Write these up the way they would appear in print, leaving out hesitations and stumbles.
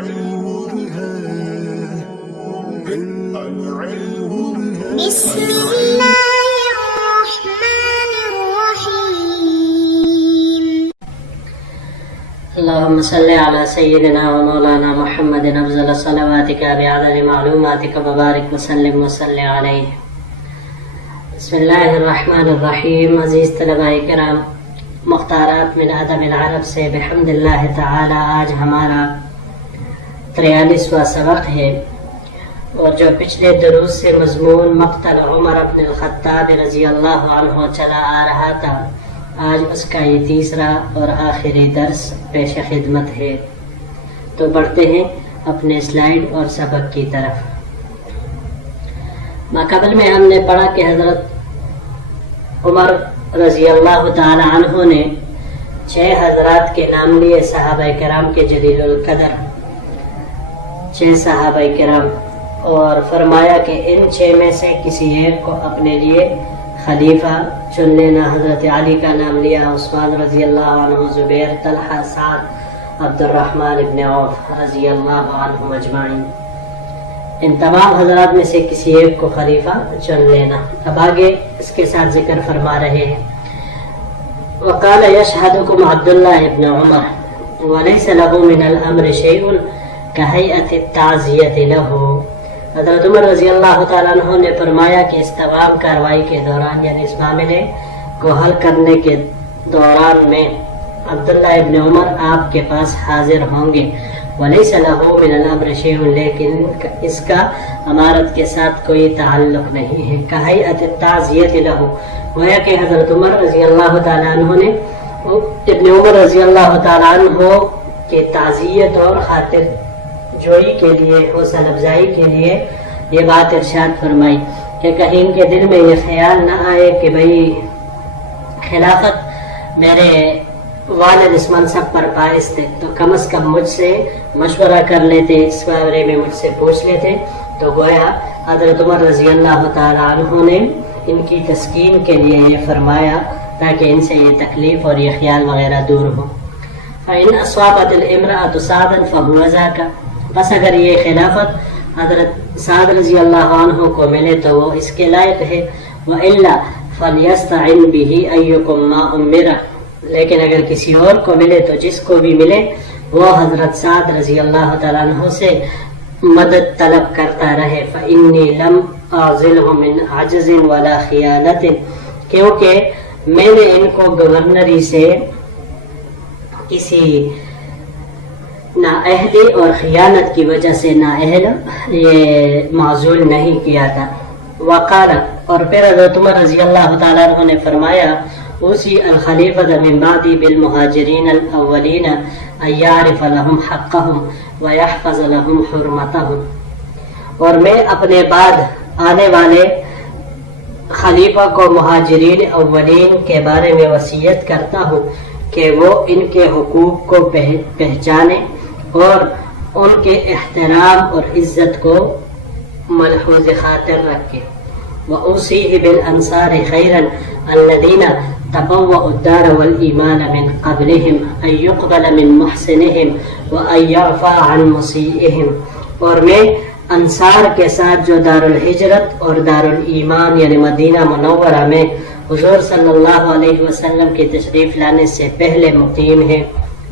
بسم الله الرحمن الرحيم. اللهم صل على سيدنا ومولانا محمد افضل صلواتك بعدد معلوماتك وبارك وسلم وصل عليه. بسم اللہ الرحمن الرحیم. عزیز طلباء کرام، مختارات من ادب العرب سے بحمد اللہ تعالی آج ہمارا 43واں سبق ہے، اور جو پچھلے دروس سے مضمون مقتل عمر بن الخطاب رضی اللہ عنہ چلا آ رہا تھا، آج اس کا یہ تیسرا اور آخری درس پیش خدمت ہے. تو بڑھتے ہیں اپنے سلائیڈ اور سبق کی طرف. ماقبل میں ہم نے پڑھا کہ حضرت عمر رضی اللہ تعالی عنہ نے 6 حضرات کے نام لیے، صحابہ کرام کے جلیل القدر 6 صحابہ کرام، اور فرمایا کہ ان 6 میں سے کسی ایک کو اپنے لیے خلیفہ چن لینا. حضرت علی کا نام لیا، عثمان رضی اللہ عنہ، زبیر، طلحہ، سعد، عبد الرحمن ابن عوف رضی اللہ عنہ اجمعین. ان تمام حضرات میں سے کسی ایک کو خلیفہ چن لینا. اب آگے اس کے ساتھ ذکر فرما رہے ہیں. وقال يشهدكم عبد الله ابن عمر وليس له من الامر شيء كهيئة التعزية له. حضرت عمر رضی اللہ تعالیٰ عنہ نے فرمایا کہ اس تمام کاروائی کے دوران، یعنی اس معاملے کو حل کرنے کے دوران میں عبداللہ ابن عمر آپ کے پاس حاضر ہوں گے. وَلَيْسَ لَهُ مِنَ الْأَمْرِ شَيْءٌ، لیکن اس کا امارت کے ساتھ کوئی تعلق نہیں ہے. كَهَيْئَةِ التَّعْزِيَةِ لَهُ، گویا کہ حضرت عمر رضی اللہ تعالیٰ عنہ نے ابن عمر رضی اللہ تعالیٰ عنہ کے تعزیت اور خاطر جوئی کے لیے، حوصلہ افزائی کے لیے یہ بات ارشاد فرمائی کہ کہیں ان کے دل میں یہ خیال نہ آئے کہ بھئی خلافت میرے والد اس منصب پر فائز تھے، تو کم از کم مجھ سے مشورہ کر لیتے، اس بارے میں مجھ سے پوچھ لیتے. تو گویا حضرت عمر رضی اللہ تعالی عنہ نے ان کی تسکین کے لیے یہ فرمایا تاکہ ان سے یہ تکلیف اور یہ خیال وغیرہ دور ہو. فَإِنْ أَصَابَتِ الْإِمْرَأَةُ سَعْدًا فَهُوَ ذَاكَ، بس اگر یہ خلافت حضرت سعد رضی اللہ عنہ کو ملے تو وہ اس کے لائق ہے. وَإِلَّا فَلْيَسْتَعِنْ بِهِ أَيُّكُمْ مَا أُمِّرَ، لیکن اگر کسی اور کو ملے تو جس کو بھی ملے وہ حضرت سعد رضی اللہ تعالیٰ عنہ سے مدد طلب کرتا رہے. فَإِنِّي لَمْ أَعْزِلْهُ مِنْ عَجْزٍ وَلَا خِيَانَةٍ، کیونکہ میں نے ان کو گورنری سے کسی نااہلی اور خیانت کی وجہ سے نااہل یہ معزول نہیں کیا تھا. وقال، اور پھر حضرت عمر رضی اللہ تعالیٰ عنہ نے فرمایا، اوصی الخلیفۃ من بعدی بالمہاجرین الاولین ان یعرف لهم حقهم ویحفظ لهم حرمتهم، اور میں اپنے بعد آنے والے خلیفہ کو مہاجرین اولین کے بارے میں وصیت کرتا ہوں کہ وہ ان کے حقوق کو پہچانے اور ان کے احترام اور عزت کو ملحوظ خاطر رکھے. وَأُوصِيهِ بِالْأَنصَارِ خَيْرًا الَّذِينَ تَبَوَّأُوا الدَّارَ وَالْإِيمَانَ مِنْ قَبْلِهِمْ أَن يُقْبَلَ مِنْ مُحْسِنِهِمْ وَأَن يَعْفَى عَنْ مُسِيئِهِمْ، اور میں انصار کے ساتھ جو دار الحجرت اور دار الایمان یعنی مدینہ منورہ میں حضور صلی اللہ علیہ وسلم کی تشریف لانے سے پہلے مقیم ہیں،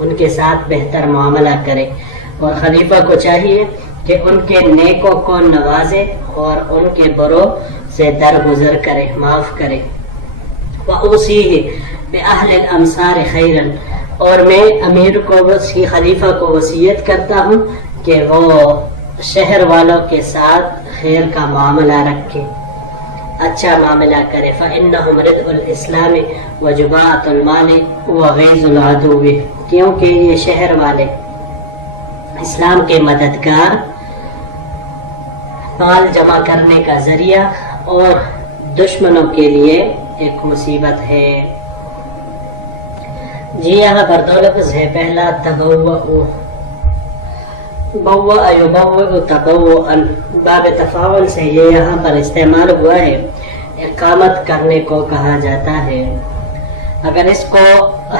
ان کے ساتھ بہتر معاملہ کرے. اور خلیفہ کو چاہیے کہ ان کے نیکوں کو نوازے اور ان کے بروں سے درگزر کرے، معاف کرے. وَأُوصِيهِ بِأَهْلِ الْأَمْصَارِ خَيْرًا، اور میں امیر کو خلیفہ کو وصیت کرتا ہوں کہ وہ شہر والوں کے ساتھ خیر کا معاملہ رکھے، اچھا معاملہ کرے. فَإِنَّهُمْ رِدْءُ الْإِسْلَامِ وَجُبَاءَةُ الْمَالِ وَغَيْظُ الْعَدُوِّ، کیونکہ یہ شہر والے اسلام کے مددگار، مال جمع کرنے کا ذریعہ اور دشمنوں کے لیے ایک مصیبت ہے. جی یہاں پر 2 لفظ ہے. پہلا تبوء، بوء یبوء تبوءا، باب تفاعل سے یہ یہاں پر استعمال ہوا ہے. اقامت کرنے کو کہا جاتا ہے. اگر اس کو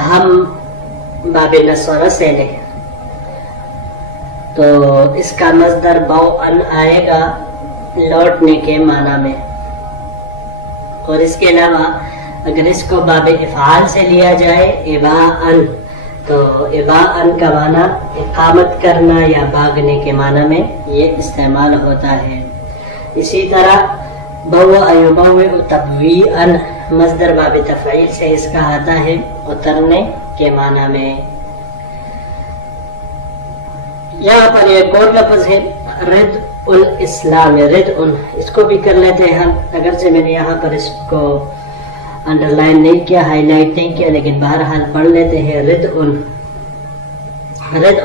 ہم باب نصر سے لیں تو اس کا مصدر بوءن آئے گا لوٹنے کے معنی میں. اور اس کے علاوہ اگر اس کو باب افعال سے لیا جائے اباءن، تو اباءن کا معنی اقامت کرنا یا بھاگنے کے معنی میں یہ استعمال ہوتا ہے. اسی طرح بوء یبوء تبویئن مصدر باب تفعیل سے اس کا آتا ہے اترنے کے معنی میں. یہاں پر ایک اور لفظ ہے رد الاسلام، رد ان، اس کو بھی کر لیتے ہیں ہم، اگرچہ میں نے یہاں پر اس کو انڈر لائن نہیں کیا، ہائی لائٹ نہیں کیا، لیکن بہرحال پڑھ لیتے ہیں. رد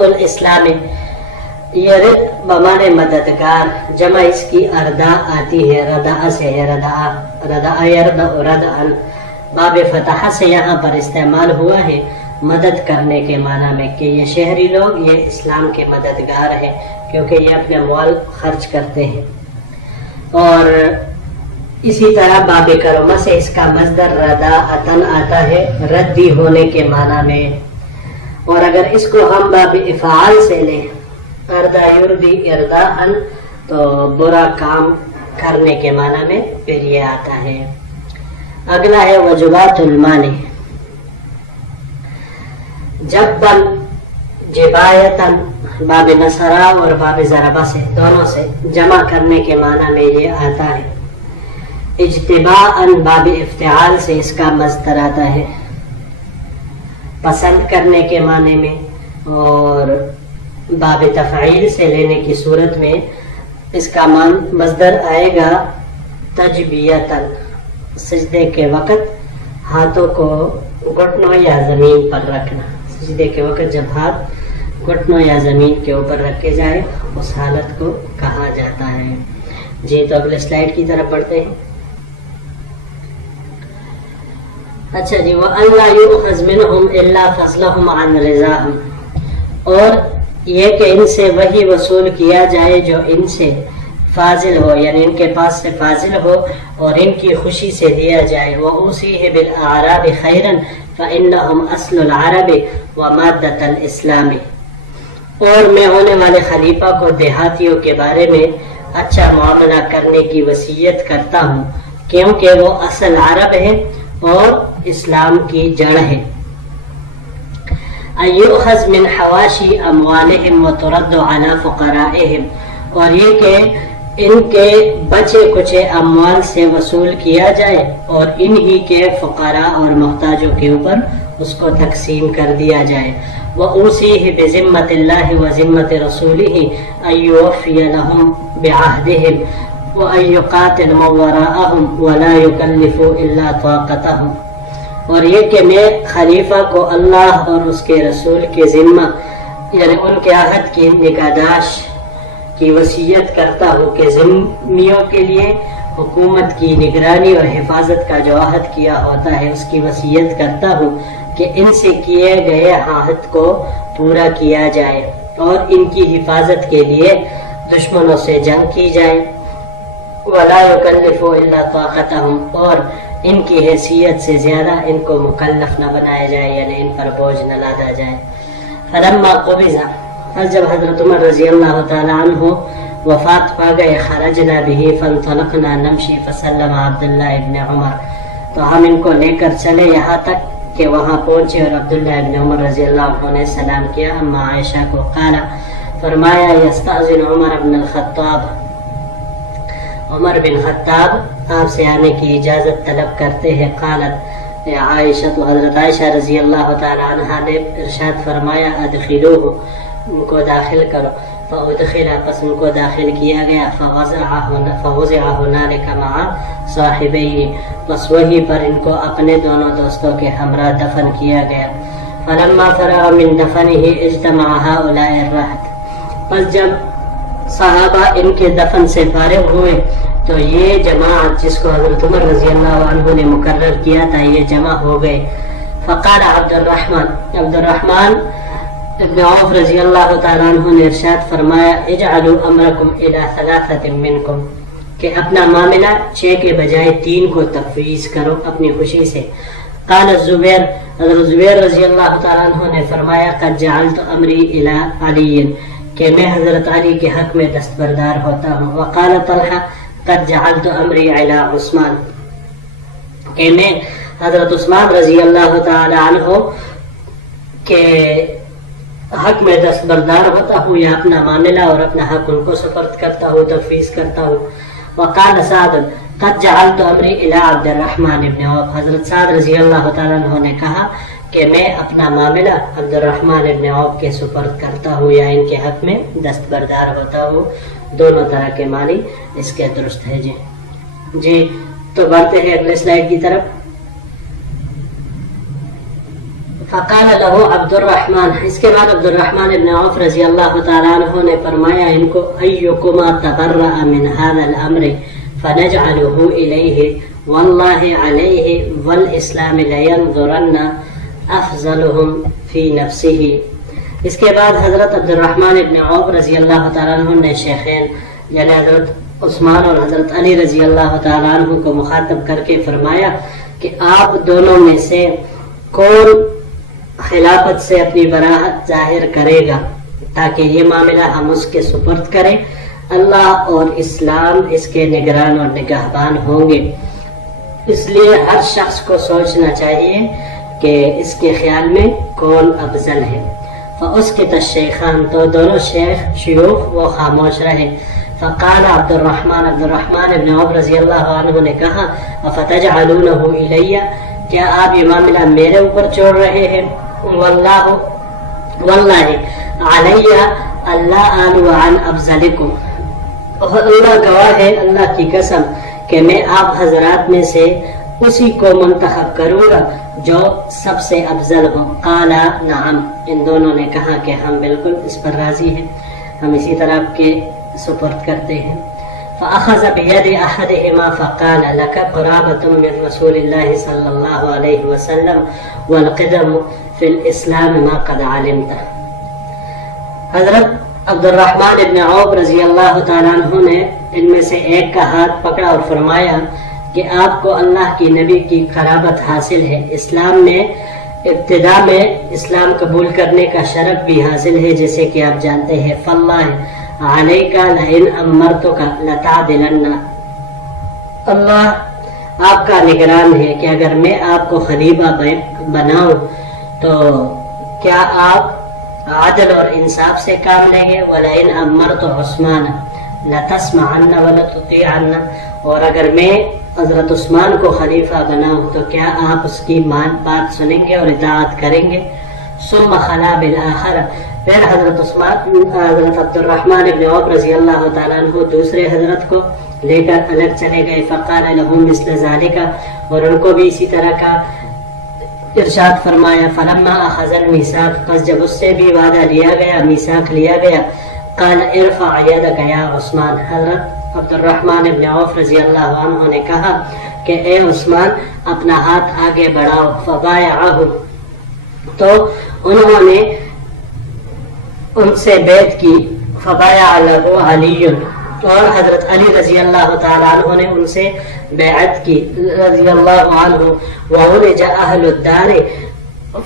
الاسلام، یہ رد بمانے مددگار، جمع اس کی اردا آتی ہے، رداء سے ہے، رداء یردع ردعا، باب فتح سے یہاں پر استعمال ہوا ہے مدد کرنے کے معنی میں، کہ یہ شہری لوگ یہ اسلام کے مددگار ہیں کیونکہ یہ اپنے مال خرچ کرتے ہیں. اور اسی طرح باب کرما سے اس کا مصدر رداءتن آتا ہے ردی ہونے کے معنی میں. اور اگر اس کو ہم باب افعال سے لیں اردا یردی ارداءن، تو برا کام کرنے کے معنی میں پھر یہ آتا ہے. اگلا ہے وجبات المال، جبن جبایتن، باب نصرہ اور باب ضربہ سے دونوں سے جمع کرنے کے معنی میں یہ آتا ہے. اجتباءن باب افتعال سے اس کا مصدر آتا ہے پسند کرنے کے معنی میں، اور باب تفعیل سے لینے کی صورت میں اس کا مصدر آئے گا تجبیتن، سجدے کے وقت ہاتھوں کو گھٹنوں یا زمین پر رکھنا. سجدے کے وقت جب ہاتھ گھٹنوں یا زمین کے اوپر رکھے جائے اس حالت کو کہا جاتا ہے. جی تو اگلے سلائیڈ کی طرف پڑھتے ہیں. اچھا جی، وَأَنْ لَا يُؤْخَذْ مِنْهُمْ إِلَّا فَضْلَهُمْ عَنْ رِضَاهُمْ، اور یہ کہ ان سے وہی وصول کیا جائے جو ان سے فاضل ہو، یعنی ان کے پاس سے فاضل ہو اور ان کی خوشی سے دیا جائے. وَأُوصِيهِ بِالْأَعْرَابِ خَيْرًا فَإِنَّهُمْ أَصْلُ الْعَرَبِ وَمَادَّةَ الْإِسْلَامِ، اور میں ہونے والے خلیفہ کو دیہاتیوں کے بارے میں اچھا معاملہ کرنے کی وصیت کرتا ہوں کیونکہ وہ اصل عرب ہے اور اسلام کی جڑ ہے. اَيُؤْخَذْ مِنْ حَوَاشِي أَمْوَالِهِمْ وَتُرَدُّ عَلَى فُقَرَائِهِمْ، اور یہ کہ ان کے بچے کچے اموال سے وصول کیا جائے اور انہی کے فقراء اور محتاجوں کے اوپر اس کو تقسیم کر دیا جائے. وَأُوصِيهِ بِذِمَّةِ اللَّهِ وَذِمَّةِ رَسُولِهِ أَن يُوَفِّيَ لَهُمْ بِعَهْدِهِمْ وَأَن يُقَاتِلَ مَن وَرَاءَهُمْ وَلَا يُكَلِّفُ إِلَّا طَاقَتَهُ، اور یہ کہ میں خلیفہ کو اللہ اور اس کے رسول کے ذمہ، یعنی ان کے عہد کی نگہداشت کی وصیت کرتا ہوں کہ ذمیوں کے لیے حکومت کی نگرانی اور حفاظت کا جو عہد کیا ہوتا ہے اس کی وصیت کرتا ہوں کہ ان سے کیے گئے عہد کو پورا کیا جائے اور ان کی حفاظت کے لیے دشمنوں سے جنگ کی جائے. وَلَا يُكَلِّفُ إِلَّا طَاقَتَهُمْ، اور ان کی حیثیت سے زیادہ ان کو مکلف نہ بنایا جائے، یعنی ان پر بوجھ نہ لادا جائے. فلما قبض، پس جب حضرت عمر رضی اللہ تعالیٰ عنہ وفات پا گئے، خرجنا به فانطلقنا نمشي فسلم عبداللہ ابن عمر، تو ہم ان کو لے کر چلے یہاں تک کہ وہاں پہنچے اور عبداللہ ابن عمر رضی اللہ عنہ نے سلام کیا. اما عائشہ کو قال، فرمایا یستأذن عمر بن الخطاب، عمر بن خطاب آپ سے آنے کی اجازت طلب کرتے ہیں. قالت عائشہ، تو حضرت عائشہ رضی اللہ تعالیٰ عنہ نے ارشاد فرمایا ادخلوہ، ان کو داخل کرو. فادخل، پس ان کو داخل کیا گیا. فوضع هنالك مع صاحبيه، پس وہیں پر ان کو اپنے دونوں دوستوں کے ہمراہ دفن کیا گیا. فلما فرغ من دفنه اجتمع هؤلاء الرهط، پس جب صحابہ ان کے دفن سے فارغ ہوئے تو یہ جماعت جس کو حضرت عمر رضی اللہ عنہ نے مقرر کیا تھا یہ جمع ہو گئے. فقال عبد الرحمن ابن عوف رضی اللہ تعالیٰ عنہ نے ارشاد فرمایا اجعلوا امرکم الى ثلاثة منکم، کہ اپنا معاملہ 6 کے بجائے 3 کو تفویض کرو اپنی خوشی سے. قال الزبیر، حضرت زبیر رضی اللہ تعالیٰ عنہ نے فرمایا قد جعلت امری الى علی، کہ میں حضرت علی کے حق میں دستبردار ہوتا ہوں. وقال طلحہ قد جعلت امری علی عثمان، کہ میں حضرت عثمان رضی اللہ تعالی عنہ کے حق میں دستبردار ہوتا ہوں یا اپنا معاملہ اور اپنا حق ان کو سپرد کرتا ہوں، تفویض کرتا ہوں. وقال سعد قد جعلت امری الی عبد الرحمن ابن عوف، حضرت سعد رضی اللہ تعالیٰ عنہ نے کہا کہ میں اپنا معاملہ عبد الرحمن ابن عوف کے سپرد کرتا ہوں یا ان کے حق میں دستبردار ہوتا ہوں. دونوں طرح کے معنی اس کے درست ہے. جی تو بڑھتے ہیں اگلے سلائیڈ کی طرف. فقال له عبد الرحمن، اس کے بعد عبد الرحمن ابن عوف رضی اللہ تعالیٰ عنہ نے فرمایا ان کو ایکما تبرأ من هذا الامر فنجعله الیہ واللہ علیہ والاسلام لینظرن افضلهم فی نفسه. اس کے بعد حضرت عبد الرحمن ابن عوف رضی اللہ تعالیٰ عنہ نے شیخین یعنی حضرت عثمان اور حضرت علی رضی اللہ تعالیٰ عنہ کو مخاطب کر کے فرمایا کہ آپ دونوں میں سے کون خلافت سے اپنی براءت ظاہر کرے گا تاکہ یہ معاملہ ہم اس کے سپرد کریں. اللہ اور اسلام اس کے نگران اور نگہبان ہوں گے، اس لیے ہر شخص کو سوچنا چاہیے کہ اس کے خیال میں کون افضل ہے. فاسکت الشیخان، تو دونوں شیوخ وہ خاموش رہے. فقال عبد الرحمن ابن عوف رضی اللہ عنہ نے کہا افتجعلونہ الیہ، کیا آپ یہ معاملہ میرے اوپر چھوڑ رہے ہیں؟ واللہ علیہ اللہ آل عن افضلکم، اللہ گواہ ہے اللہ کی قسم کہ میں آپ حضرات میں سے اسی کو منتخب کروں گا جو سب سے افضل ہو. قال نعم، ان دونوں نے کہا کہ ہم بالکل اس پر راضی ہیں، ہم اسی طرح آپ کے سپرد کرتے ہیں. فأخذ بيد أحدهما فقال لك قرابة من رسول الله صلى الله عليه وسلم والقدم في الإسلام ما قد علمت. حضرت عبد الرحمن ابن عوف رضی اللہ تعالیٰ عنہ نے ان میں سے ایک کا ہاتھ پکڑا اور فرمایا کہ آپ کو اللہ کی نبی کی قرابت حاصل ہے، اسلام میں ابتدا میں اسلام قبول کرنے کا شرف بھی حاصل ہے جیسے کہ آپ جانتے ہیں. فاللہ علیکا لئن امرتکا لتعدلن، اللہ آپ کا نگران ہے کہ اگر میں آپ کو خلیفہ بناؤں تو کیا آپ عدل اور انصاف سے کام لیں گے. ولئن امرت عثمان لتسمعن ولتطیعن، اور اگر میں حضرت عثمان کو خلیفہ بناؤں تو کیا آپ اس کی بات سنیں گے اور اطاعت کریں گے. ثم خلا بالآخر، پھر حضرت عبد الرحمن ابن عوف رضی اللہ تعالیٰ عنہ دوسرے حضرت کو لے کر الگ چلے گئے. فقال لهم مثل ذلك، اور ان کو بھی اسی طرح کا ارشاد فرمایا. فلما اخذ الميثاق، پس جب اس سے بھی وعدہ لیا گیا، میثاق لیا گیا. قال ارفع يدك يا عثمان، حضرت عبد الرحمن ابن عوف رضی اللہ عنہ نے کہا کہ اے عثمان اپنا ہاتھ آگے بڑھاؤ. فبايعه، تو انہوں نے ان سے بیعت کی. فبايع له علی، اور حضرت علی رضی اللہ تعالیٰ عنہ نے ان سے بیعت کی رضی اللہ عنہ. وولج اہل الدار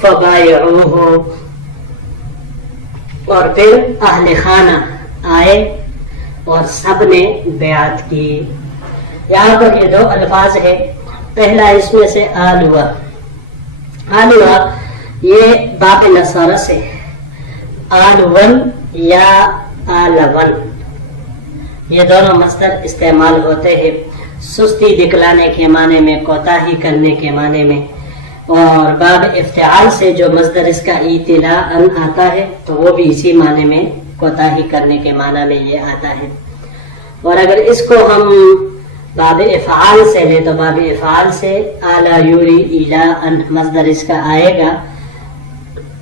فبايعوه، اور پھر اہل خانہ آئے اور سب نے بیعت کی. یہاں پر یہ دو الفاظ ہیں. پہلا اس میں سے آلوا، آلوا یہ باب نصارہ سے، آلون یا آلون یہ دونوں مصدر استعمال ہوتے ہیں سستی دکھلانے کے معنی میں، کوتاہی کرنے کے معنی میں. اور باب افتعال سے جو مصدر اس کا اطلاع آتا ہے تو وہ بھی اسی معنی میں کوتاہی کرنے کے معنی میں یہ آتا ہے. اور اگر اس کو ہم باب افعال سے لیں تو باب افعال سے اعلیٰ یوری ایلا مصدر اس کا آئے گا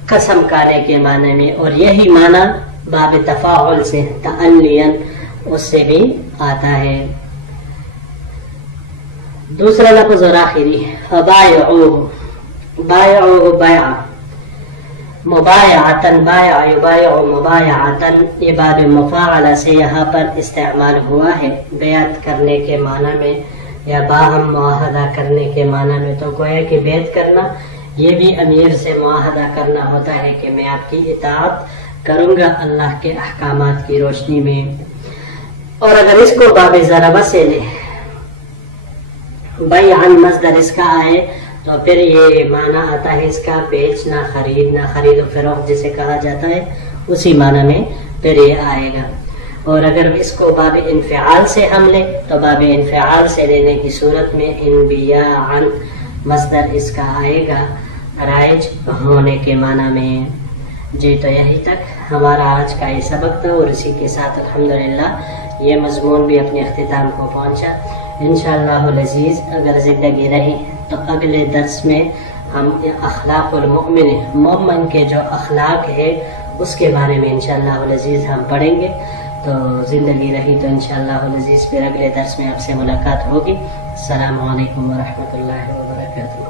قسم کھانے کے معنی میں، اور یہی معنی باب تفاعل سے تعلین اس سے بھی آتا ہے. دوسرا لفظ اور آخری فبایعوه، بایعوه بیع، مبایعتن، بایع یبایع مبایعتن، یہ باب مفاعلہ سے یہاں پر استعمال ہوا ہے بیعت کرنے کے معنی میں یا باہم معاہدہ کرنے کے معنی میں. تو گویا کہ بیعت کرنا یہ بھی امیر سے معاہدہ کرنا ہوتا ہے کہ میں آپ کی اطاعت کروں گا اللہ کے احکامات کی روشنی میں. اور اگر اس کو باب ضربہ سے لے، بیعاً مصدر اس کا آئے تو پھر یہ معنی آتا ہے اس کا بیچنا، خریدنا، خرید و فروخت جسے کہا جاتا ہے، اسی معنی میں پھر یہ آئے گا. اور اگر اس کو باب انفعال سے ہم لیں تو باب انفعال سے لینے کی صورت میں انبیاءً مصدر اس کا آئے گا رائج ہونے کے معنی میں. جی تو یہی تک ہمارا آج کا یہ سبق تھا، اور اسی کے ساتھ الحمدللہ یہ مضمون بھی اپنے اختتام کو پہنچا. انشاءاللہ العزیز اگر زندگی رہی تو اگلے درس میں ہم اخلاق المؤمن، مومن کے جو اخلاق ہے اس کے بارے میں انشاءاللہ العزیز ہم پڑھیں گے. تو زندگی رہی تو انشاءاللہ العزیز پھر اگلے درس میں آپ سے ملاقات ہوگی. السلام علیکم ورحمۃ اللہ وبرکاتہ.